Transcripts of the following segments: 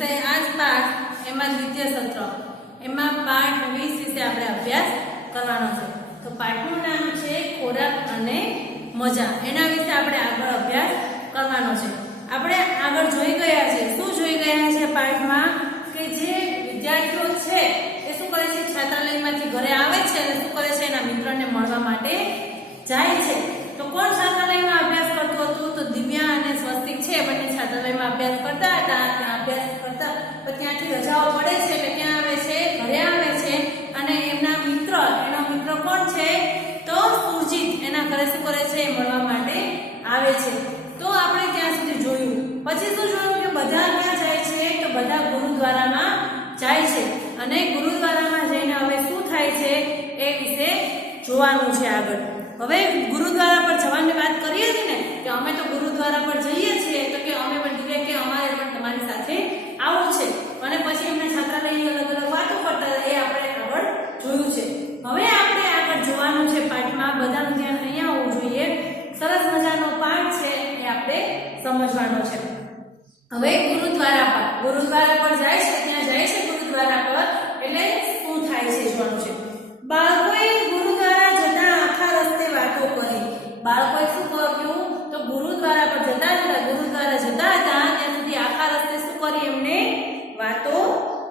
વિષય આજ પાઠ એમાં દ્વિતીય સત્ર એમાં પાઠ 20 વિશે આપણે અભ્યાસ કરવાનો છે। તો પાઠનું નામ છે ખોરાક અને મજા। એના વિશે આપણે આગળ અભ્યાસ કરવાનો છે। આપણે આગળ જોઈ ગયા છે, શું જોઈ ગયા છે પાઠમાં કે જે વિદ્યાર્થીઓ છે એ શું કરે છે, છાત્રાલયમાંથી ઘરે આવે છે અને શું કરે છે, એના મિત્રને મળવા માટે જાય છે। તો કોણ છાત્રાલયમાં અભ્યાસ કરતું હતું? તો દિવ્યા અને સ્વસ્તિક છે, બંને છાત્રાલયમાં અભ્યાસ કરતા હતા। ત્યાં અભ્યાસ કરતા તો ત્યાંથી રજાઓ પડે છે એટલે ક્યાં આવે છે, ઘરે આવે છે અને એમના મિત્ર, એનો મિત્ર કોણ છે? તો સુરજીત એના ઘરે શું કરે છે, મળવા માટે આવે છે। તો આપણે ત્યાં સુધી જોયું, પછી શું જોયું કે બધા ક્યાં જાય છે? તો બધા ગુરુદ્વારામાં જાય છે અને ગુરુદ્વારામાં જઈને હવે શું થાય છે એ વિશે જોવાનું છે આગળ। હવે ગુરુદ્વારા પર જવાની વાત કરીએ છીએ ને કે અમે તો ગુરુદ્વારા પર જઈએ છીએ, તો કે અમે પણ દીવે કે અમારે પણ તમારી સાથે આવવું છે અને પછી એમને છાત્રાલયની અલગ અલગ વાતો કરતા એ આપણે આગળ જોયું છે। હવે આપણે આગળ જોવાનું છે પાઠમાં, બધાનું ધ્યાન અહીંયા આવવું જોઈએ। સરસ મજાનો પાઠ છે એ આપણે સમજવાનો છે। હવે ગુરુદ્વારા પર જાય છે, ત્યાં જાય છે ગુરુદ્વારા પર એટલે શું થાય છે જોવાનું છે। બાળકોએ ગુરુદ્વારા જતા આખા રસ્તે વાતો કરી। બાળકોએ શું કર્યું? તો ગુરુદ્વારા પર જતા હતા ત્યાં સુધી આખા રસ્તે શું કરી? એમને વાતો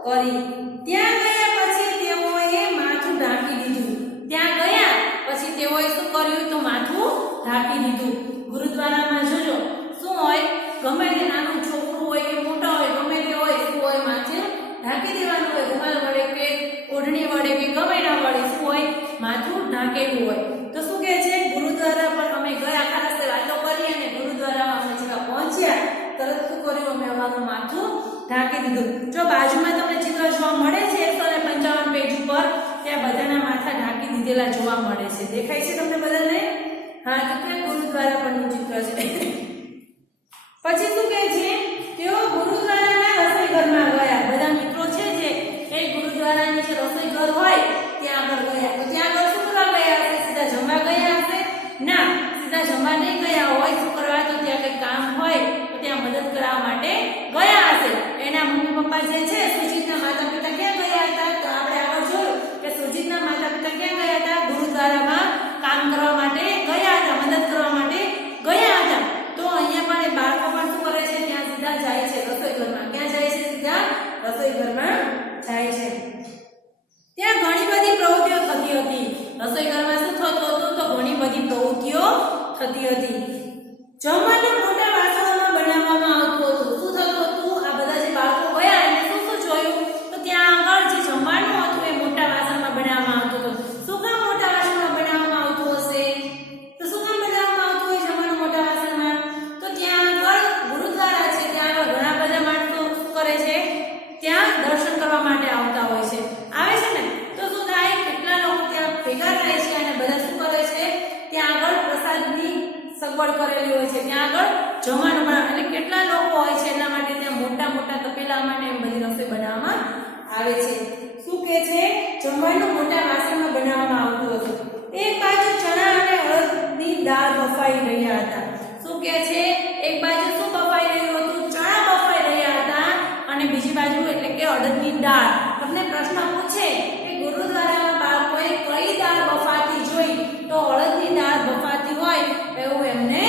કરી। ત્યાં ગયા પછી તેઓએ માથું ઢાંકી દીધું। ત્યાં ગયા પછી તેઓએ શું કર્યું? તો માથું ઢાંકી દીધું। ગુરુદ્વારામાં જોજો શું હોય, ગમે તે નાનું છોકરું હોય કે મોટા હોય, ગમે તે હોય, શું હોય? માથું ઢાંકી દેવાનું હોય, રૂમાલ વડે કે ઓઢણી વડે કે ગમે ના વડે શું હોય? માથું ઢાંકેલું હોય। તો શું કહે છે? ગુરુદ્વારા પર અમે ગયા, આખા રસ્તે વાતો કરી અને ગુરુદ્વારામાં અમે જેવા પહોંચ્યા તરત શું કર્યું? અમે અમારું માથું ઢાંકી દીધું। જો બાજુમાં તમને ચિત્ર જોવા મળે છે 155 પેજ ઉપર, ત્યાં બધાના માથા ઢાંકી દીધેલા જોવા મળે છે। દેખાય છે તમને બધાને? હા, તો કે ગુરુદ્વારા પરનું ચિત્ર છે। પછી શું કહે છે? તેઓ ગુરુદ્વારાના રસોઈ ઘરમાં ગયા। બધા મિત્રો છે જે એ ગુરુદ્વારાની જે રસોઈ ઘર હોય ત્યાં આગળ ગયા। તો ત્યાં આગળ શું કરવા ગયા હશે? સીધા જમવા ગયા હશે? ના, સીધા જમવા નહીં ગયા હોય। શું કરવા? તો ત્યાં કંઈક કામ હોય તો ત્યાં મદદ કરવા માટે ગયા હશે। એના મમ્મી પપ્પા જે છે, સુજીતના માતા પિતા ક્યાં ગયા હતા? તો આપણે આગળ જોયું કે સુજીતના માતા પિતા ક્યાં ગયા હતા? ગુરુદ્વારામાં કામ કરવા માટે ગયા હતા, મદદ કરવા માટે ગયા હતા। તો અહીંયા પણ એ બાળકો પણ શું કરે છે? ત્યાં સીધા જાય છે રસોઈ ઘરમાં। ક્યાં જાય છે? સીધા રસોઈ ઘરમાં જાય છે। ત્યાં ઘણી બધી પ્રવૃત્તિઓ થતી હતી। રસોઈ ઘરમાં શું થતું હતું? તો ઘણી બધી પ્રવૃત્તિઓ થતી હતી। જમવાનું મોટા વાસણોમાં બનાવવામાં આવતું હતું। શું થતું હતું? આ બધા જે બાળકો ગયા એને શું શું જોયું? તો ત્યાં આગળ જે જમવાનું હતું એ મોટા વાસણમાં બનાવવામાં આવતું હતું। શું કામ મોટા વાસણમાં બનાવવામાં આવતું હશે? તો શું કામ બનાવવામાં આવતું હોય જમવાનું મોટા વાસણમાં? તો ત્યાં આગળ ગુરુદ્વારા છે, ત્યાં આગળ ઘણા બધા માણસો શું કરે છે? ત્યાં દર્શન કરવા માટે આવતા હોય છે, આવે છે ને? તો શું થાય? કેટલા લોકો ત્યાં ભેગા થાય છે અને બધા શું કરે છે? ત્યાં આગળ પ્રસાદની સગવડ કરેલી હોય છે, ત્યાં આગળ જમવાનું બનાવે એટલે કેટલા લોકો હોય છે એટલા માટે ત્યાં મોટા મોટા તપેલામાં ને બધી રસોઈ બનાવવામાં આવે છે। શું કહે છે? જમવાનું મોટા વાસણમાં બનાવવામાં આવતું હતું। એક બાજુ ચણા અને અડદની દાળ બફાઈ રહ્યા હતા। શું કહે છે? એક બાજુ શું બફાઈ રહ્યું હતું? ચણા બફાઈ રહ્યા હતા અને બીજી બાજુ એટલે કે અડદની દાળ। તમને પ્રશ્ન પૂછે કે ગુરુદ્વારામાં બાળકોએ કઈ દાળ બફાતી જોઈ? તો અડદની દાળ બફાતી હોય એવું એમને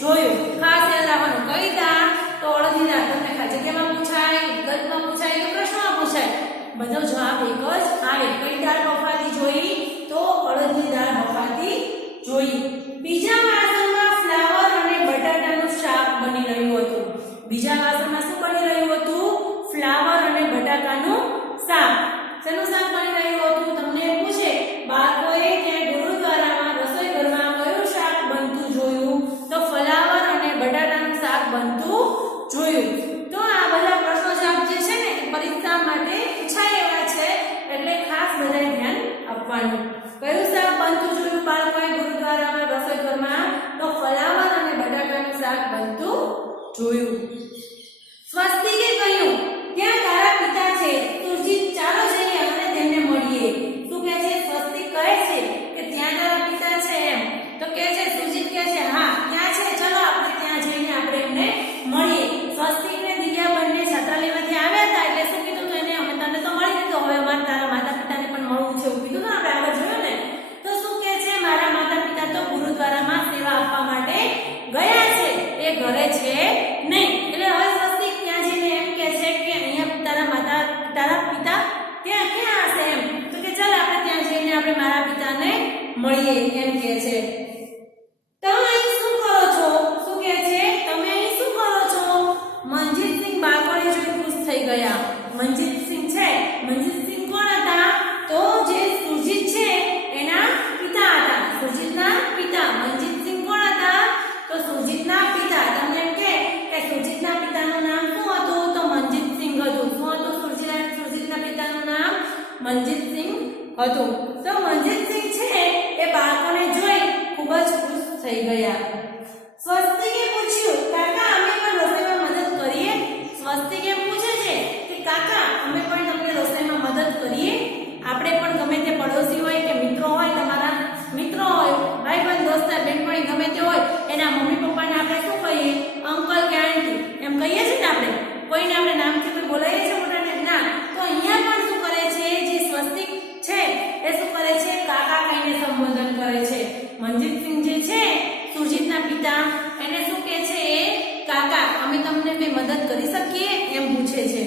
જોયું। ખાસ યાદ રાખવાનું, કઈ દાળ? તો અડદની દાળ। તમને જગ્યામાં પૂછાય, ગણિતમાં પૂછાય કે પ્રશ્નમાં પૂછાય, બધો જવાબ એક જ આવે। કઈ દાળ બફાતી જોઈ? તો અડદની દાળ બફાતી જોઈ। બીજા વાસણમાં ફ્લાવર અને બટાટાનું શાક બની રહ્યું હતું। બીજા વાસણમાં શું બની રહ્યું હતું? ફ્લાવર અને બટાકાનું શાક। શેનું શાક બની રહ્યું હતું? તમને પૂછે બાળકોએ ત્યાં ગુરુદ્વારામાં રસોઈ ઘરમાં કયું શાક બનતું જોયું? તો ફ્લાવર અને બટાટાનું શાક બનતું જોયું। તો આ બધા પ્રશ્નો જવાબ જે છે ને પરીક્ષા માટે પૂછાય એવા છે એટલે ખાસ બધાએ ધ્યાન આપવાનું। કયું શાક બનતું જોયું બાળકોએ ગુરુદ્વારામાં રસોઈ ઘરમાં? તો ફ્લાવર અને બટાટાનું શાક બનતું જોયું। સ્વસ્તિકે કહ્યું, ત્યાં તારા પિતા છે સુરજીત, ચાલો જઈએ અને તેમને મળીએ। શું કહે છે? સ્વસ્તિક કહે છે કે ત્યાં તારા પિતા છે એમ, તો કહે છે સુરજીત કહે છે હા ત્યાં છે, ચલો આપણે ત્યાં જઈને આપણે એમને મળીએ। સ્વસ્તિક ને દિવ્યા બંને છાત્રાલયમાંથી આવ્યા મળીએ એમ કહે છે. તમે અહીં શું કરો છો? શું કહે છે? તમે અહીં શું કરો છો? મનજીતસિંહ બાળકોને જોઈ ખુશ થઈ ગયા. મનજીતસિંહ છે, મનજીતસિંહ કોણ હતા? તો જે સુરજીત છે એના પિતા હતા. સુરજીતના પિતા. મનજીતસિંહ કોણ હતા? તો સુરજીતના પિતા. તમને એમ કે સુરજીતના પિતાનું નામ શું હતું? તો મનજીતસિંહ હતું. શું હતું સુરજીતના પિતાનું નામ? મનજીતસિંહ હતું. તો મનજીતસિંહ છે એ બાળકોને જોઈ ખૂબ જ ખુશ થઈ ગયા. સ્વસ્તિકે પૂછ્યું, કાકા અમે પણ રસોઈમાં મદદ કરીએ? સ્વસ્તિકે પૂછે છે કે કાકા અમે પણ તમને રસોઈમાં મદદ કરીએ? આપણે પણ ગમે તે પડોશી હોય કે મિત્રો હોય, તમારા મિત્રો હોય, ભાઈબંધ, દોસ્તાર, બેનપણી ગમે તે હોય, એના મમ્મી પપ્પાને આપણે શું કહીએ? અંકલ કે આંટી એમ કહીએ છીએ ને આપણે. કોઈને આપણે નામથી કોઈ બોલાવીએ છીએ મોટાને? ના. તો અહીંયા પણ શું કરે છે? જે સ્વસ્તિક છે એ શું કરે છે? કાકા કહીને સંબોધન કરે છે. મનજીતસિંહ જે છે સુરજીતના પિતા એને શું કહે છે? કાકા અમે તમને કઈ મદદ કરી શકીએ એમ પૂછે છે.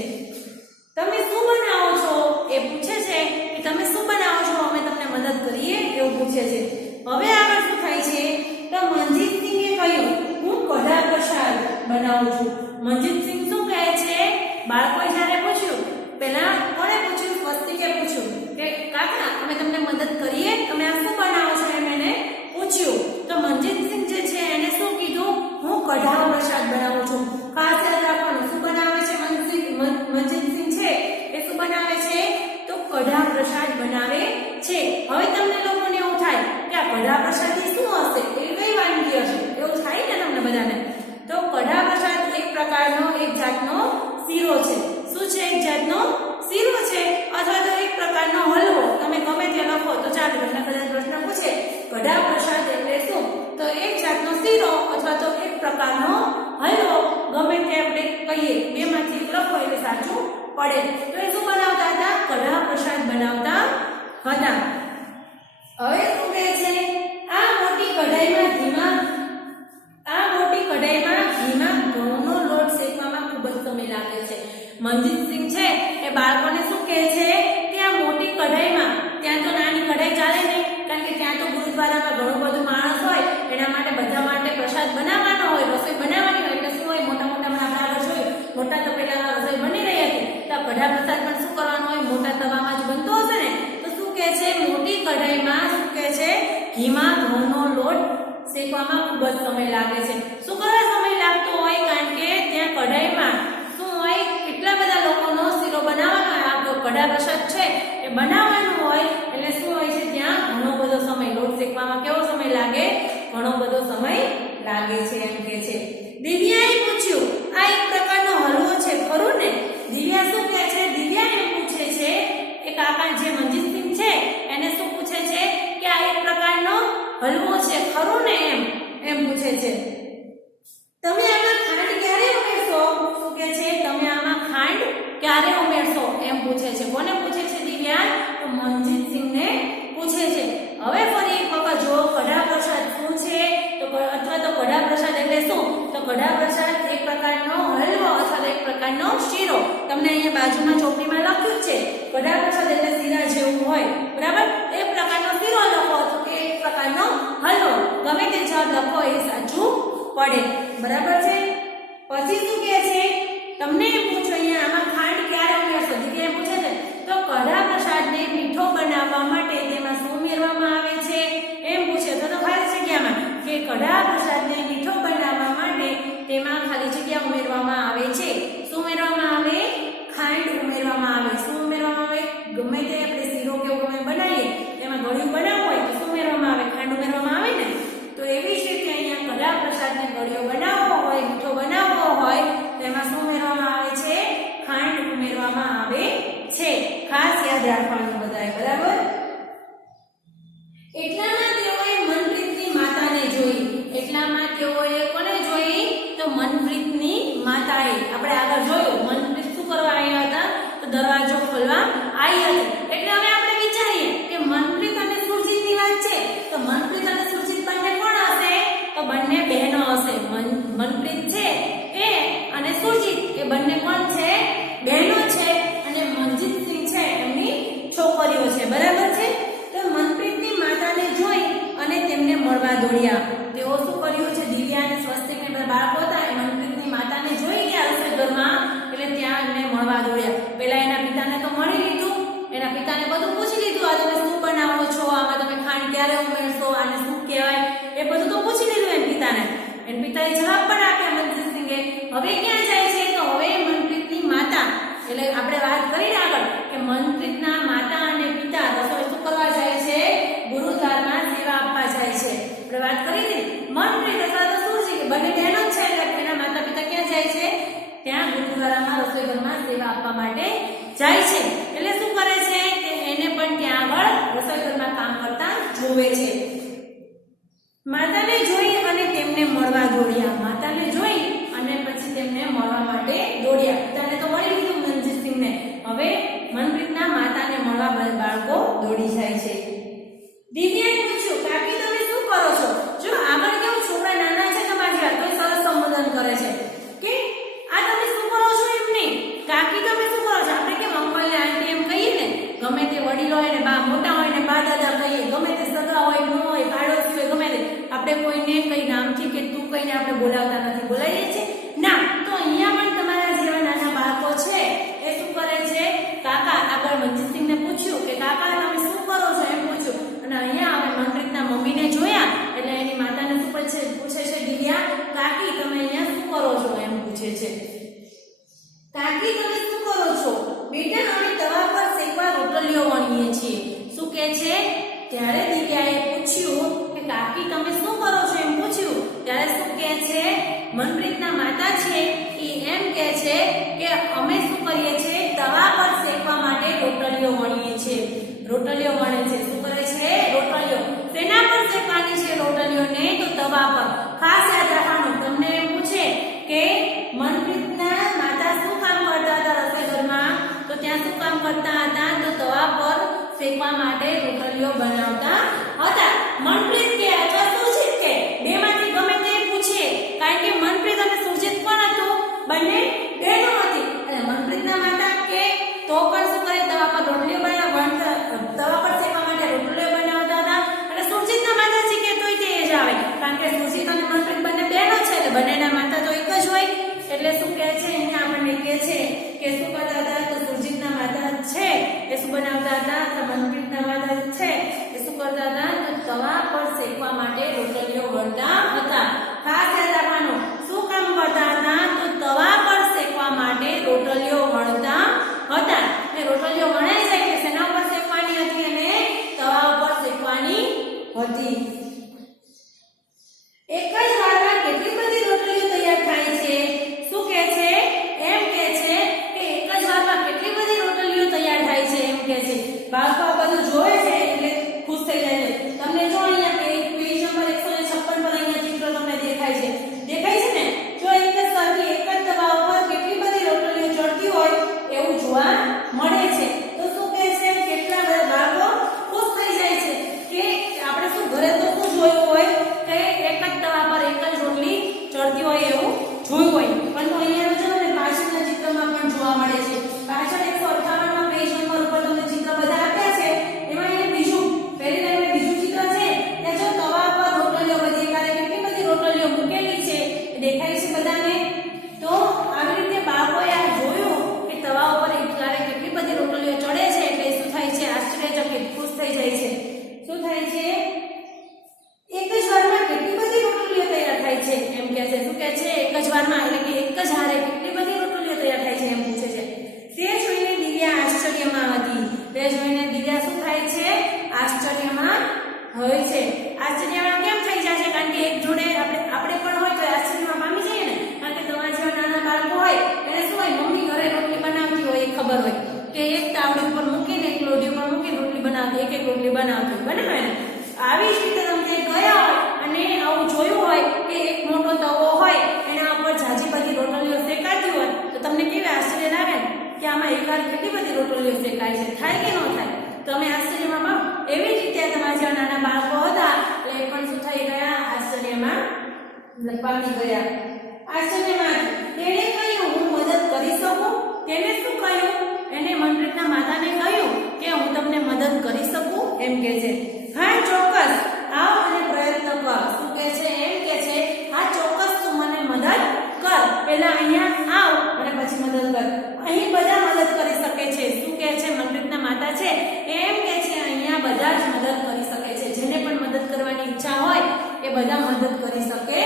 તમે શું બનાવો છો? એ પૂછે છે કે તમે શું બનાવો છો? અમે તમને મદદ કરીએ એવું પૂછે છે. હવે આગળ શું થાય છે? તો મનજીતસિંહે કહ્યું હું કઢા પ્રસાદ બનાવું છું. મનજીતસિંહ શું કહે છે? બાળકોએ જ્યારે પૂછ્યું, પહેલા કોણે પૂછ્યું? સ્વસ્તિકે પૂછ્યું કે કાકા અમે તમને મદદ કરીએ? તમે આ શું બનાવો છો એમ એને પૂછ્યું. તો મનજીતસિંહ જે છે એને શું કીધું? હું કઢા પ્રસાદ બનાવું છું. ખાસ યાદ રાખવાનું, શું બનાવે છે મનજીતસિંહ છે એ શું બનાવે છે? તો કઢા પ્રસાદ બનાવે છે. હવે તમને લોકોને એવું થાય કે આ કઢા પ્રસાદ શું હશે? એ કઈ વાનગી હશે? એવું થાય ને તમને બધાને. તો કઢા પ્રસાદ એક પ્રકારનો, એક જાતનો શીરો છે. શું છે? એક જાતનો શીરો છે અથવા તો એક પ્રકારનો હલવો. તમે ગમે તે લખો તો ચાલે. તમને કદાચ પ્રશ્ન પૂછે કઢા પ્રસાદ એટલે શું? તો એક જાતનો શીરો અથવા તો એક પ્રકારનો હલવો, ગમે તે આપણે કહીએ, બેમાંથી એક લખો એટલે સાચું પડે. તો એ શું બનાવતા હતા? કઢા પ્રસાદ બનાવતા હતા. હવે શું કહે છે? આ મોટી કઢાઈમાં ઘીમાં ઘઉંનો લોટ શેકવામાં ખૂબ જ સમય લાગે છે. મનજીતસિંહ છે એ બાળકોને શું કહે છે કે આ મોટી કઢાઈમાં, ત્યાં તો નાની કઢાઈ ચાલે નહીં, કારણ કે ત્યાં તો ગુરુદ્વારામાં ઘણું બધું માણસ હોય, એના માટે બધા માટે પ્રસાદ બનાવવાનો હોય, રસોઈ બનાવવાની હોય. એટલે શું હોય? મોટા આપણે આગળ જોયું, મોટા તપેલામાં રસોઈ બની રહી હતી. તો કઢા પ્રસાદ પણ શું કરવાનો હોય? મોટા તવામાં જ બનતો હશે ને. તો શું કહે છે? મોટી કઢાઈમાં શું કહે છે? ઘીમાં ઘઉંનો લોટ શેકવામાં ખૂબ જ સમય લાગે છે. શું કરવા સમય લાગતો હોય? કારણ કે ત્યાં કઢાઈમાં શું હોય? કેટલા બધા લોકોનો શીરો બનાવવાનો હોય. આ કઢા પ્રસાદ છે એ બનાવવાનું હોય એટલે શું હોય છે? ત્યાં ઘણો બધો સમય, લોટ શેકવામાં કેવો સમય લાગે? ઘણો બધો સમય લાગે છે એમ કે છે. દિવ્યાએ પૂછ્યું આ એક પ્રકારનો હલવો છે ખરું ને? દિવ્યા શું કહે છે? દિવ્યા એમ પૂછે છે એ કાકા જે મનજીતસિંહ છે એને શું પૂછે છે કે આ એક પ્રકારનો હલવો છે ખરું ને? એમ પૂછે છે. તમે આમાં ખાંડ ક્યારે ઉમેરશો? શું કહે છે? તમે આમાં ખાંડ ક્યારે ઉમેરશો એમ પૂછે છે. કોને પૂછે છે? દિવ્યા. તો મનજીતસિંહને પૂછે છે. હવે ફરી એક વખત જો કઢા પ્રસાદ શું છે તો અથવા તો કઢા પ્રસાદ એટલે શું? તો કઢા પ્રસાદ એક પ્રકારનો હલવો અથવા એક પ્રકારનો શીરો. તમને અહીંયા બાજુમાં ચોપડીમાં લખ્યું છે કઢા પ્રસાદ એટલે શીરા જેવું હોય, બરાબર? એક પ્રકારનો શીરો લખો અથવા કે એક પ્રકારનો હલવો, ગમે તે જવાબ લખો એ સાચું પડે, બરાબર છે? પછી શું કહે છે? તમને એમ પૂછો અહીંયા આમાં ખાંડ ક્યારે ઉમેરશો? દીકરીએ પૂછે છે. તો કઢા પ્રસાદને મીઠો બનાવવા માટે તેમાં શું ઉમેરવામાં આવે છે એમ પૂછે. તો ખાલી જગ્યામાં કે કઢા પ્રસાદને મીઠો બનાવવા માટે તેમાં ખાલી જગ્યા ઉમેરવામાં આવે છે. શું ઉમેરવામાં આવે? ખાંડ ઉમેરવામાં આવે. શું ઉમેરવામાં આવે? ગમે તે આપણે શીરો કે ગમે બનાવીએ એમાં ગળ્યું બનાવવું હોય તો શું ઉમેરવામાં આવે? ખાંડ ઉમેરવામાં આવે ને. તો એવી જ રીતે અહીંયા કઢા પ્રસાદને ગળ્યો બનાવવો હોય, મીઠો બનાવવો હોય તો એમાં શું ઉમેરવામાં આવે છે? ખાંડ ઉમેરવામાં આવે છે. ખાસ યાદ રાખવાનું બધાએ, બરાબર? એટલામાં તેઓએ મનપ્રીતની માતાને જોઈ. એટલામાં તેઓએ કોને જોઈ? તો મનપ્રીતની માતાએ. આપણે આગળ જોયું મનપ્રીત શું કરવા આવ્યા હતા? તો દરવાજો ખોલવા આવ્યા હતા. એટલે હવે આપણે વિચારીએ કે મનપ્રીત અને સુરજીતની વાત છે તો મનપ્રીત અને સુરજીત બંને કોણ હશે? તો બંને બહેનો હશે. મનપ્રીત છે એ અને સુરજીત એ બંને કોણ છે? બહેનો છે. અને મનજીતસિંહ છે એમની છોકરીઓ છે, બરાબર છે? તો મનપ્રીતની માતાને જોઈ પિતાને બધું પૂછી લીધું, આ તમે શું બનાવો છો, આમાં તમે ખાંડ ક્યારે ઉમેરશો, આને શું કહેવાય, એ બધું તો પૂછી લીધું એન પિતાને. એન પિતાએ જવાબ પણ આપ્યા મનપ્રીતસિંહે. હવે ક્યાં જાય છે? તો હવે મનપ્રીતની માતા, એટલે આપણે વાત કરી આગળ કે મનપ્રીતના માતા અને પિતા રસોઈ શું કરવા જાય છે? ગુરુદ્વારમાં સેવા આપવા જાય છે. આપણે વાત કરી હતી મનપ્રીત અથવા તો શું છે કે બંને બહેનો જ છે, એટલે એના માતા પિતા ક્યાં જાય છે? ત્યાં ગુરુદ્વારામાં રસોઈ ઘરમાં સેવા આપવા માટે જાય છે. એટલે શું કરે છે કે એને પણ ત્યાં આગળ રસોઈ ઘરમાં કામ કરતા જોવે છે. માતાને જોઈ અને તેમને મળવા દોડ્યા. માતાને જોઈ અને પછી તેમને મળવા માટે દોડ્યા. પિતાને તો મળી લીધું મનજીતસિંહને, હવે મનપ્રીતના માતાને મળવા બાળકો દોડી જાય છે. દિવ્યાએ પૂછ્યું, કાકી તમે શું કરો છો? જો આગળ કેવું છોકરા નાના છે તમારી વાત, તો સરસ સંબોધન કરે છે કે આ તમે શું કરો છો એમ નહીં, કાકી તમે શું કરો છો. આપણે કેમ અંકલ ને આંટી એમ કહીએ ને, ગમે તે વડીલો હોય ને બા મોટા હોય ને બા દાદા કહીએ, ગમે તે સગા હોય ન હોય પાડોશી હોય ગમે તે, આપણે કોઈને કઈ નામથી કે તું કહીને આપણે બોલાવતા નથી, બોલાવીએ છીએ ના. તો અહીંયા પણ તમારા જેવા નાના બાળકો છે એ શું કરે છે? કાકા, આગળ મનજીતસિંહને પૂછ્યું કે કાકા તમે શું કરો છો એમ પૂછ્યું. અને અહીંયા હવે મનપ્રીતના મમ્મીને જોયા એટલે એની માતાને શું પૂછે છે દિવ્યા, કાકી તમે અહીંયા શું કરો છો એમ પૂછે છે. કાકી તમે શું કરો છો? બેટા અમે તવા પર શેકવા રોટલીઓ વણીએ છીએ. શું કહે છે? ત્યારે દિવ્યાએ પૂછ્યું કે કાકી તમે શું કરો છો એમ પૂછ્યું. ત્યારે શું કહે છે? મનપ્રીતના માતા છે એ એમ કહે છે કે અમે શું કરીએ છીએ? તવા પર શેકવા માટે રોટલીઓ વણીએ છીએ. રોટલીઓ વણે છે. શું કરે છે? રોટલીઓ. તેના પર શેકવાની છે રોટલીઓને? તો તવા પર. ખાસ યાદ રાખવાનું, તમને એમ પૂછે કે મનપ્રીતના માતા શું કામ કરતા હતા રસોઈ ઘરમાં, તો ત્યાં શું કામ કરતા હતા? તો તવા પર શેકવા માટે રોટલીઓ બનાવતા હતા. મનપ્રીત કે અથવા સુરજીત કે બેમાંથી ગમે તે પૂછે, કારણ કે મનપ્રીત અને સુરજીત કોણ હતું? બંને બહેનો હતી. અને મનપ્રીતના માતા કે તો પણ શું કરે? તવા પર રોટલીઓ બનાવતા, તવા પર શેકવા માટે રોટલીઓ બનાવતા હતા. અને સુરજીતના માતાજી કે તોય તે જ આવે, કારણ કે સુરજીત અને મનપ્રીત બંને બહેનો છે એટલે બંનેના માતા તો એક જ હોય. એટલે શું કહે છે અહીંયા આપણને કહે છે કે શું કરતા હતા? તો સુરજીતના માતા છે એ શું બનાવતા હતા? તો મનપ્રીતના માતા છે એ શું કરતા હતા? તો તવા પર શેકવા માટે રોટલીઓ વણતા હતા. ખાસ યાદ રાખવાનું, શું કામ કરતા હતા? તો તવા પર શેકવા માટે રોટલીઓ વણતા હતા. એ રોટલીઓ વણાઈ જાય કે શેના ઉપર શેકવાની હતી? અને તવા ઉપર શેકવાની હતી. એક જ વારમાં કેટલી બધી રોટલીઓ તૈયાર થાય છે? શું કહે છે? એમ કહે છે કે એક જ વારમાં કેટલી બધી રોટલીઓ તૈયાર થાય છે એમ કહે છે. બાળકો આ બધું જોવે છે એટલે ખુશ થઈ જાય છે. તમને જો અહીંયા પેજ નંબર 156 પર અહીંયા ચિત્ર તમને દેખાય છે. દેખાય છે ને? જો એક જ સરખી એક જ તવા ઉપર કેટલી બધી રોટલીઓ ચડતી હોય એવું જોવા મળે છે. તો શું કહે છે? કેટલા બધા બાળકો ખુશ થઈ જાય છે કે આપણે શું ઘરે તો શું જોયું હોય કે એક જ તવા પર એક જ રોટલી ચડતી હોય એવું જોયું હોય, પણ અહીંયા જો ને પાછળના ચિત્રમાં પણ જોવા મળે છે. પાછળ 158 માં પેજ નંબર ઉપર તમને ચિત્ર બધા આપ્યા છે. એમાં એ બીજું પહેલી લાઈનમાં બીજું ચિત્ર છે. ત્યાં જો તવા પર રોટલીઓ બધી એકારે કેટલી બધી રોટલીઓ મૂકેલી છે એ દેખાય છે બધાને. તો આવી રીતે બાળકોએ આ જોયું કે તવા ઉપર એકારે કેટલી બધી રોટલીઓ ચડે છે એટલે શું થાય છે? આશ્ચર્યચકિત ખુશ થઈ જાય છે. શું થાય છે? એક જ વારમાં કેટલી બધી રોટલીઓ તૈયાર થાય છે એમ કહે છે. શું કહે છે? એક જ વારમાં એટલે કે એક જ હારે કેટલી બધી રોટલીઓ તૈયાર થાય છે એમ પૂછે છે. તે જોઈને દિવ્યા આશ્ચર્યમાં હતી. તે જોઈને દિવ્યા શું થાય છે? આશ્ચર્યમાં હોય છે. આશ્ચર્યમાં કેમ થઈ જાય છે? કારણ કે એક જોડે આપણે પણ હોય તો આશ્ચર્યમાં પામી જઈએ ને. કારણ કે તમારા જેવા નાના બાળકો હોય એને શું હોય? મમ્મી ઘરે રોટલી બનાવતી હોય એ ખબર હોય કે એક તાવડી ઉપર મૂકીને એક લોઢી ઉપર મૂકીને રોટલી બનાવતી, એક રોટલી બનાવતી બરાબર ને. આવી જ રીતે તમે ગયા હોય અને આવું જોયું હોય કે એક મોટો તવો હોય એના ઉપર ઝાઝી બધી રોટલીઓ શેકાતી હોય તો તમને કેવી આશ્ચર્ય લાગે ને કે આમાં એકવાર કેટલી બધી રોટલીઓ શેકાય છે. થાય કે ન થાય? તમે આશ્ચર્યમાં પામો. એવી જ રીતે તમારા જેવા નાના બાળકો હતા એટલે એ પણ શું થઈ ગયા? આશ્ચર્યમાં પામી ગયા. આશ્ચર્યમાં તેણે કહ્યું હું મદદ કરી શકું? તેને શું કહ્યું? એને મનપ્રીતના માતાને કહ્યું કે હું તમને મદદ કરી શકું એમ કહે છે. હા ચોક્કસ, આવ અને પ્રયત્ન કર. શું કહે છે? એમ કહે છે હા ચોક્કસ તું મને મદદ કર. પહેલા અહીંયા આવ અને પછી મદદ કર. અહીં બધા મદદ કરી શકે છે. શું કહે છે? મનપ્રીતના માતા છે બધા મદદ કરી શકે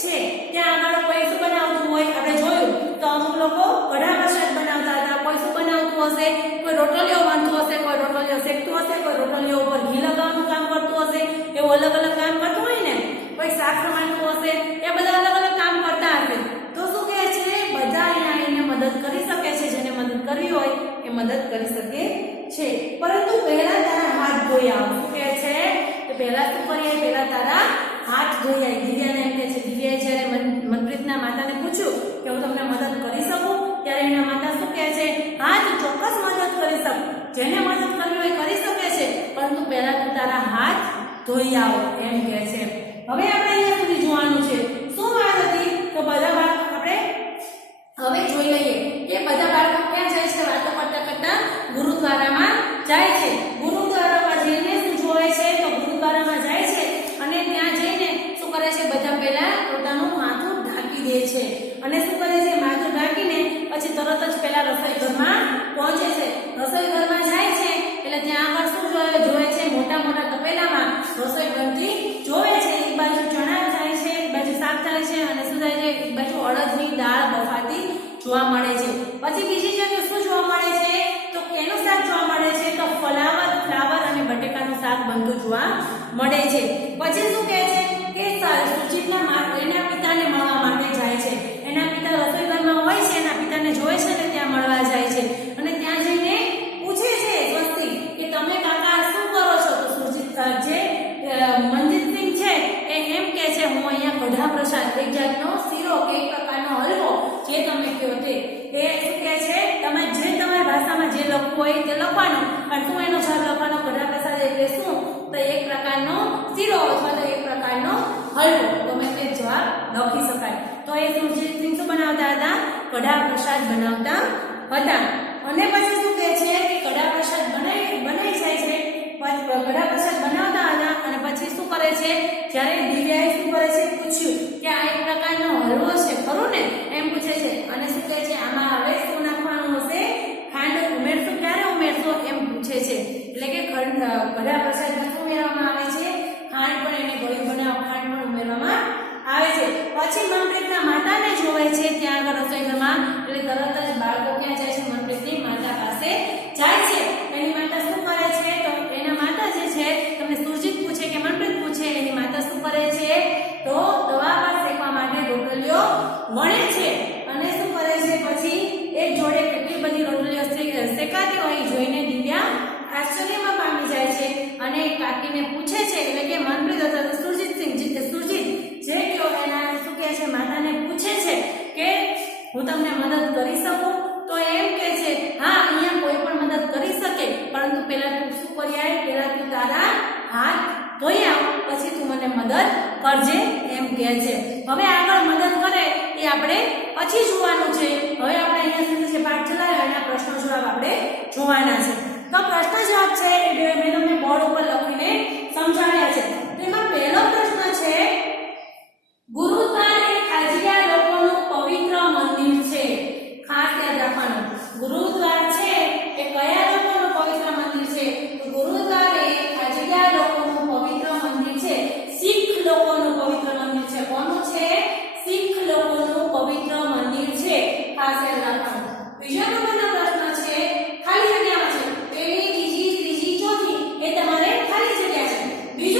છે. ત્યાં આગળ કોઈ શું બનાવતું હોય આપણે જોયું તો અમુક લોકો કઢા પ્રસાદ બનાવતા હતા, કોઈ શું બનાવતું હશે, કોઈ રોટલીઓ બાંધતું હશે, કોઈ રોટલીઓ શેકતું હશે, કોઈ રોટલીઓ ઉપર ઘી લગાવવાનું કામ કરતું હશે, એવું અલગ અલગ કામ કરતું હોય ને, કોઈ શાક સમારતું હશે, એ બધા અલગ અલગ કામ કરતા હશે. તો શું કહે છે, બધા અહીંયા આવીને મદદ કરી શકે છે, જેને મદદ કરવી હોય એ મદદ કરી શકે છે. પરંતુ પહેલા તારા હાથ ધોઈ આવો. શું કહે છે કે પહેલા શું કરીએ, પહેલા તારા હાથ ધોઈ આવી. દિવ્યાને એમ કહે છે, દિવ્યાએ જ્યારે મનપ્રીતના માતાને પૂછ્યું કે હું તમને મદદ કરી શકું, ત્યારે એના માતા શું કહે છે, હા તું ચોક્કસ મદદ કરી શકું, જેને મદદ કરવી હોય કરી શકે છે, પરંતુ પહેલા તું તારા હાથ ધોઈ આવો એમ કહે છે. હવે આપણે અહીંયા સુધી જોવાનું છે શું વાત હતી, તો બધા બાળકો આપણે હવે જોઈ લઈએ કે બધા બાળકો ક્યાં જાય છે, વાતો કરતા કરતા ગુરુદ્વારામાં જાય છે. ગુરુદ્વારામાં જઈને શું જોવે છે, તો ગુરુદ્વારામાં જાય છે અને ત્યાં જઈને શું કરે છે, બધા પહેલા પોતાનું માથું ઢાંકી દે છે અને શું કરે છે, માથું ઢાંકીને પછી તરત જ પહેલા રસોઈ ઘરમાં પહોંચે છે. રસોઈ ઘરમાં જાય છે એટલે ત્યાં આગળ શું જોવે છે, મોટા મોટા તપેલામાં રસોઈ બનતી જોવે છે. એક બાજુ ચણા થાય છે, એક બાજુ શાક થાય છે અને શું થાય છે, એક બાજુ અડદની દાળ બફાતી જોવા મળે છે. પછી બીજી જગ્યાએ શું જોવા મળે છે, તો કેનું શાક જોવા મળે છે, તો ફ્લાવર અને બટેકાનું શાક બનતું જોવા મળે છે. પછી શું કહે છે કે સુજીતના એના પિતાને મળવા માટે જાય છે. એના પિતા રસોઈ ઘરમાં હોય છે, એના પિતાને જોવે છે ને ત્યાં મળવા જાય છે અને ત્યાં જઈને પૂછે છે સ્વસ્તિક કે તમે કાકા શું કરો છો, તો સુજીત જે મનજીતસિંહ છે એ એમ કહે છે હું અહીંયા કઢા પ્રસાદ, એક જાતનો શીરો કે એક પ્રકારનો હલવો જે તમે કહો તે શું કહે છે, તમે જે તમારી ભાષામાં જે લખવું હોય તે લખવાનું, પણ શું એનો જવાબ લખવાનો, કઢા પ્રસાદ એટલે શું, તો એક પ્રકારનો શીરો અથવા તો એક પ્રકારનો હલવો, તમે તે જવાબ લખી શકાય. તો એ સુજીતસિંહ શું બનાવતા હતા, કઢા પ્રસાદ બનાવતા હતા. અને પછી શું કહે છે કે કઢા પ્રસાદ બનાવી જાય છે, કઢા પ્રસાદ બનાવતા હતા અને પછી શું કરે છે, જ્યારે દિવ્યાએ શું કરે છે, પૂછ્યું કે આ એક પ્રકારનો હલવો છે ખરું ને, એમ પૂછે છે અને શું કહે છે, આમાં હવે શું નાખવાનું હશે, ખાંડ ઉમેરશો, ક્યારે ઉમેરશો એમ પૂછે છે. એટલે કે કઢા પ્રસાદમાં શું ઉમેરવામાં આવે છે, ખાંડ પણ, એને ગળી બનાવવા ખાંડ પણ ઉમેરવામાં આવે છે. પછી મનપ્રીતના માતાને જોવે છે ત્યાં આગળ રસોઈ ઘરમાં, એટલે તરત જ બાળકો ક્યાં જાય છે, મનપ્રીતની માતા પાસે જાય છે. એની માતા શું કરે છે, તો એના માતા જે છે, તમને સુરજીત પૂછે કે મનપ્રીત પૂછે, એની માતા શું કરે છે, તો તવા પર શેકવા માટે રોટલીઓ વણે છે અને શું કરે છે, પછી એક જોડે કેટલી બધી રોટલીઓ શેકાતી હોય જોઈને દિવ્યા આશ્ચર્યમાં પામી જાય છે અને કાકીને પૂછે છે, એટલે કે મનપ્રીત અથવા સુરજીત જે કયો એના શું કહે છે, માતાને પૂછે છે કે હું તમને મદદ કરી શકું, તો એમ કહે છે હા અહીંયા કોઈ પણ મદદ કરી શકે, પરંતુ પહેલા તું શું કરી આય, પહેલા તું તારા હાથ ધોઈ આવ, પછી તું મને મદદ કરજે એમ કહે છે. હવે આગળ મદદ કરે એ આપણે પછી જોવાનું છે. હવે આપણે અહીંયા સુધી જે પાઠ ચલાવ્યો એના પ્રશ્નો જવાબ આપણે જોવાના છે. તો પ્રશ્ન જવાબ છે એ મેં તમને બોર્ડ ઉપર લખીને સમજાવ્યા છે. તેમાં પહેલો પ્રશ્ન છે, ગુરુદ્વાર એ ખાજીયા લોકોનું પવિત્ર મંદિર છે. ખાસ યાદ રાખવાનું, ગુરુદ્વાર છે એ કયા લોકોનું પવિત્ર મંદિર છે, તો ગુરુદ્વાર એ ખાજીયા લોકોનું પવિત્ર મંદિર છે, શીખ લોકોનું પવિત્ર મંદિર છે. કોનું છે, શીખ લોકોનું પવિત્ર મંદિર છે, ખાસ યાદ રાખવાનું. બીજો નંબરનો પ્રશ્ન છે, ખાલી જગ્યામાં છે, પહેલી, બીજી, ત્રીજી, ચોથી એ તમારે ખાલી જગ્યા છે. બીજો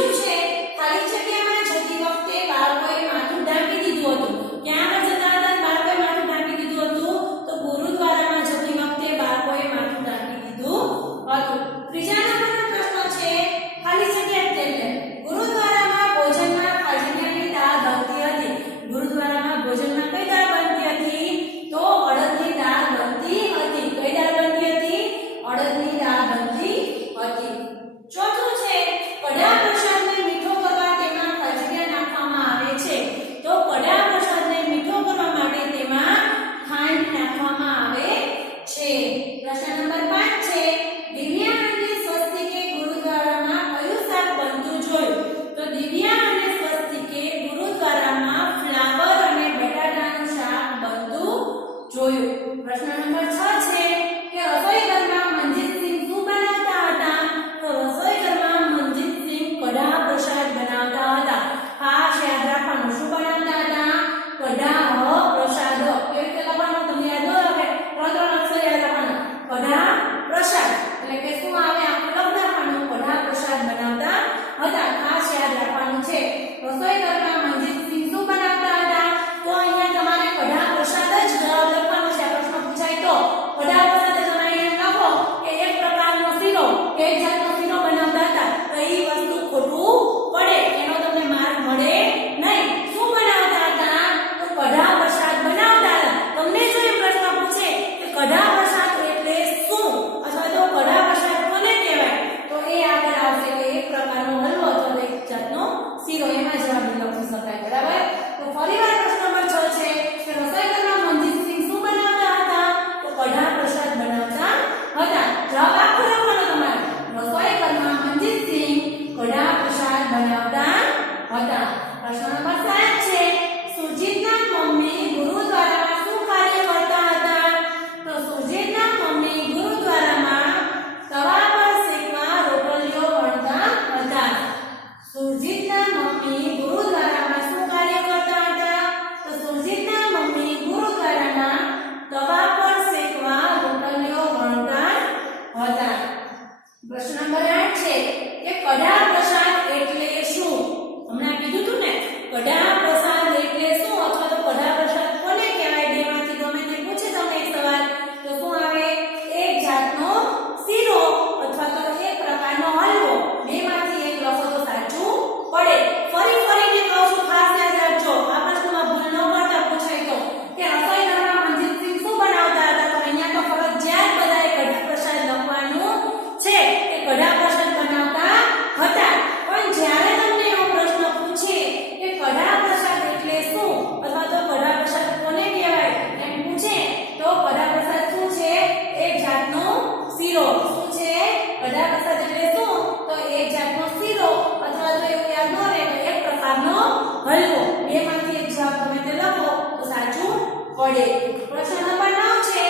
વડે. પ્રશ્ન નંબર 9 છે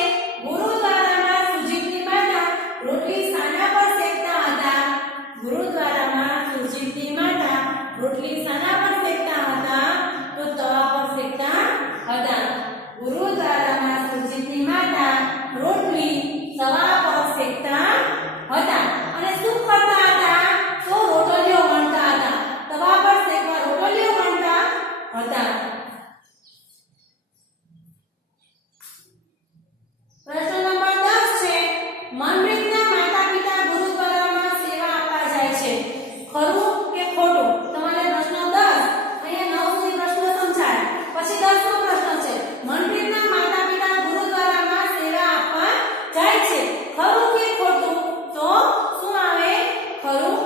ગુરુદ્વારામાં સુજીતની માતા રોટલી સાના પર શેકતા હતા? ગુરુદ્વારામાં સુજીતની માતા રોટલી સાના પર શેકતા હતા? તો તવા પર શેકતા હતા. ગુરુદ્વારામાં સુજીતની માતા રોટલી તવા પર શેકતા હતા. અને શું કરતા હતા? તો રોટલીઓ વણતા હતા. તવા પર શેકવા રોટલીઓ વણતા હતા. પ્રશ્ન નંબર 10 છે મનપ્રીતના માતા પિતા ગુરુદ્વારામાં સેવા આપવા જાય છે. ખરું કે ખોટું? તમારે પ્રશ્ન 10 અહીંયા 9 સુધી પ્રશ્ન સમજાય. પછી 10મો પ્રશ્ન છે મનપ્રીતના માતા પિતા ગુરુદ્વારામાં સેવા આપવા જાય છે. ખરું કે ખોટું? તો શું આવે? ખરું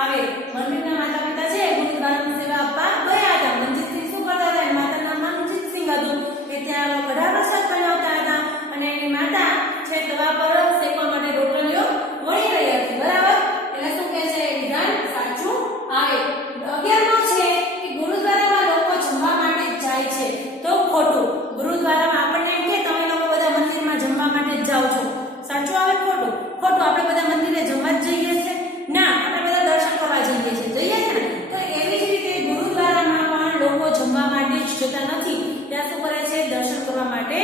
આવે. મનપ્રીતના માતા પિતા છે ગુરુદ્વારામાં સેવા આપવા ગયા હતા. મનજીતસિંહ શું કરતા હતા? એની માતાનું નામ મનજીતસિંહ હતું. કે ત્યાં કઢા પ્રસાદ બનાવતા હતા અને એની માતા છે તવા પર શેકવા માટે રોટલીઓ વણી રહી હતી. બરાબર? એટલે શું કહે છે? વિધાન સાચું આવે. 11મો છે કે ગુરુદ્વારામાં લોકો જમવા માટે જ જાય છે. તો ખોટું. ગુરુદ્વારામાં આપણને એમ કે તમે લોકો બધા મંદિરમાં જમવા માટે જ જાઓ છો. સાચું આવે? ખોટું? ખોટું. આપણે બધા મંદિરે જમવા જ જઈએ છીએ? ના, આપણે બધા દર્શન કરવા જઈએ છીએ. જઈએ છે ને? તો એવી જ રીતે ગુરુદ્વારામાં પણ લોકો જમવા માટે જ જતા નથી. ત્યાં શું કરે છે? દર્શન કરવા માટે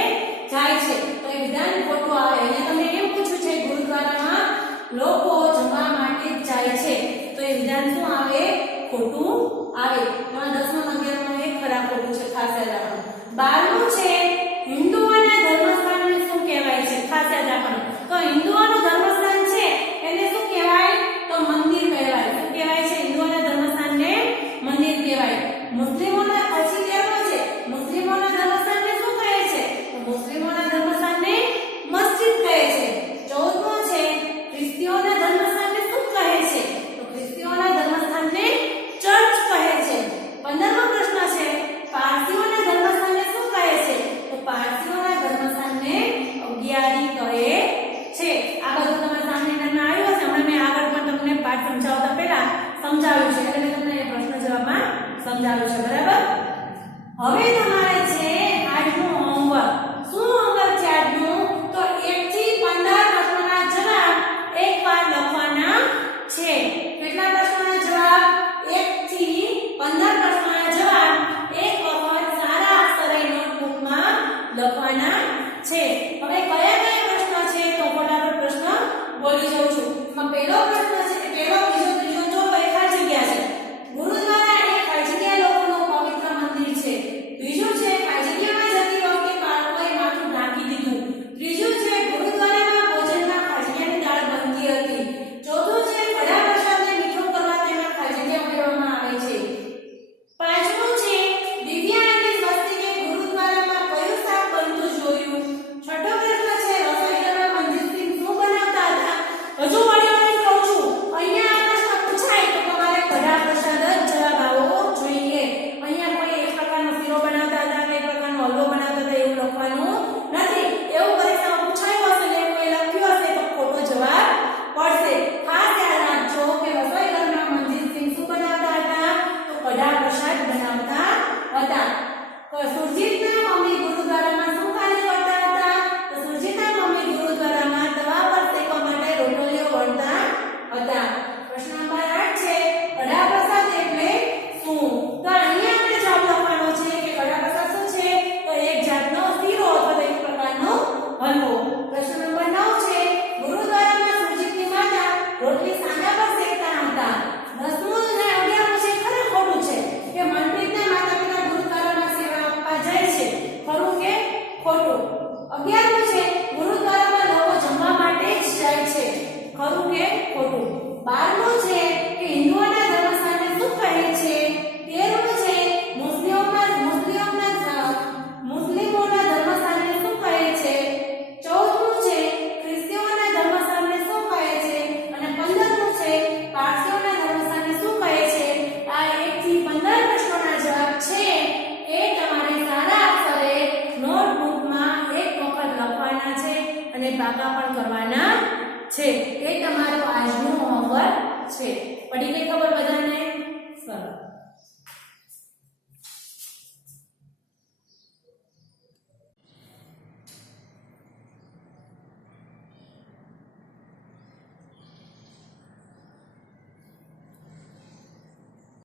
જાય છે. તો એ વિધાન ખોટું આવે. અહીંયા તમને એમ પૂછ્યું છે ગુરુદ્વારામાં લોકો જમવા માટે જ જાય છે. તો એ વિધાન શું આવે? ખોટું આવે. એમાં 10મા 11માં એક ખરા ખોટું છે. ખાસ યાદ રાખવાનું. 12મું છે હિન્દુઓના ધર્મસ્થાનને શું કહેવાય છે? ખાસ યાદ રાખવાનું. તો હિન્દુઓનું ધર્મસ્થાન છે એને શું કહેવાય? તો મંદિર કહેવાય. શું કહેવાય છે? હિન્દુઓના ધર્મસ્થાનને મંદિર કહેવાય. મુસ્લિમોના પછી 13મો છે મુસ્લિમોના ધર્મસ્થાનને શું કહે છે? તો મુસ્લિમોના ધર્મસ્થાનને મસ્જિદ કહે છે. 14મો છે ખ્રિસ્તીઓના ધર્મસ્થાનને શું કહે છે? તો ખ્રિસ્તીઓના ધર્મસ્થાનને ચર્ચ કહે છે. 15મો પ્રશ્ન છે પારસીઓના ધર્મસ્થાનને શું કહે છે? તો પારસીઓના ધર્મસ્થાનને અગિયારી કહે છે. આ બધું તમારા સામે નંબરમાં આવ્યું હશે. હમણાં મેં આગળ પણ તમને પાઠ સમજાવતા પહેલા સમજાવ્યું છે. એટલે મેં તમને પ્રશ્ન જવાબમાં સમજાવ્યું છે. બરાબર? હવે તમારે છે આજનું હોમવર્ક. શું હોમવર્ક છે આજનું? તો 1 થી 15 પ્રશ્નોના જવાબ એકવાર લખવાના છે. કેટલા પ્રશ્નોના જવાબ? 1 થી 15 પ્રશ્નોના જવાબ એક વખત સારા અક્ષરે નોટબુકમાં લખવાના છે. હવે કયા કયા પ્રશ્ન છે? તો ફટાફટ પ્રશ્ન બોલી જાઉં છું. પહેલો પ્રશ્ન છે પહેલો બીજો ત્રીજો જો એકા જગ્યા છે. ગુરુદ્વારા એ ખાલી જગ્યા લોકોનું પવિત્ર મંદિર છે. બીજું છે ખાલી જગ્યામાં જતી વખતે બાળકોએ માથું ઢાંકી દીધું. ત્રીજું છે ગુરુદ્વારામાં ભોજનમાં ખાલી જગ્યાની દાળ બનતી હતી. ચોથું છે કઢા પ્રસાદને મીઠો કરવા તેમાં ખાલી જગ્યા ઉમેરવામાં આવે છે. પાંચમું છે દિવ્યા અને સ્વસ્તિકે ગુરુદ્વારામાં કયું શાક બનતું જોયું. છઠ્ઠો પ્રશ્ન છે રસોઈ ઘરમાં મનજીતસિંહ શું બનાવતા હતા. હજુ વળી કહું છું અહીંયા આ પ્રશ્ન પૂછાય તો તમારે કઢા પ્રસાદ જ જવાબ આવવો જોઈએ. અહીંયા કોઈ એક પ્રકારનો શીરો બનાવતા હતા કે એક પ્રકારનો હલવો બનાવતા હતા એવું લખવાનું નથી. એવું પરીક્ષામાં પૂછાયું હશે ને કોઈ લખ્યું હશે તો ખોટો જવાબ પડશે. ખાસ યાદ રાખજો કે રસોઈ ઘરમાં મનજીતસિંહ શું બનાવતા હતા? તો કઢા પ્રસાદ બનાવતા હતા. સુરજીતના મમ્મી ગુરુદ્વારામાં શું કાર્ય કરતા હતા? તો સુરજીતના મમ્મી ગુરુદ્વારામાં તવા પર શેકવા માટે રોટલીઓ વણતા હતા. પ્રશ્ન નંબર 8 છે કઢા પ્રસાદ એટલે શું? તો અહીંયા આપણે જવાબ લખવાનો છે કે કઢા પ્રસાદ શું છે? તો એક જાતનો શીરો અથવા એક પ્રકારનો હલવો. પ્રશ્ન નંબર 9 છે ગુરુદ્વારામાં સુરજીતની માતા રોટલી સાંડા પર શેકતા હતા. 10મું અને 11મું છે ખરું ખોટું છે કે મનપ્રીતના માતા પિતા ગુરુદ્વારામાં સેવા આપવા જાય છે. ખરું કે ખોટું? 11મું છે ગુરુદ્વારામાં લોકો જમવા માટે જ જાય છે. ખરું કે ખોટું? 12મું છે કે હિન્દુઓના ધર્મસ્થાનને શું કહે છે. 13મું છે મુસ્લિમોના ધર્મસ્થાનને શું કહે છે. 14મું છે ખ્રિસ્તીઓના ધર્મસ્થાનને શું કહે છે. અને 15મું છે પારસીઓના ધર્મસ્થાનને શું કહે છે. આ 1 થી 15 પ્રશ્નોના જવાબ છે એ તમારે સારા અક્ષરે નોટબુકમાં એક વખત લખવાના છે અને પાકા પણ કરવાના છે. એ તમારું આજનું હોમવર્ક છે. પડી ગઈ ખબર બધાને?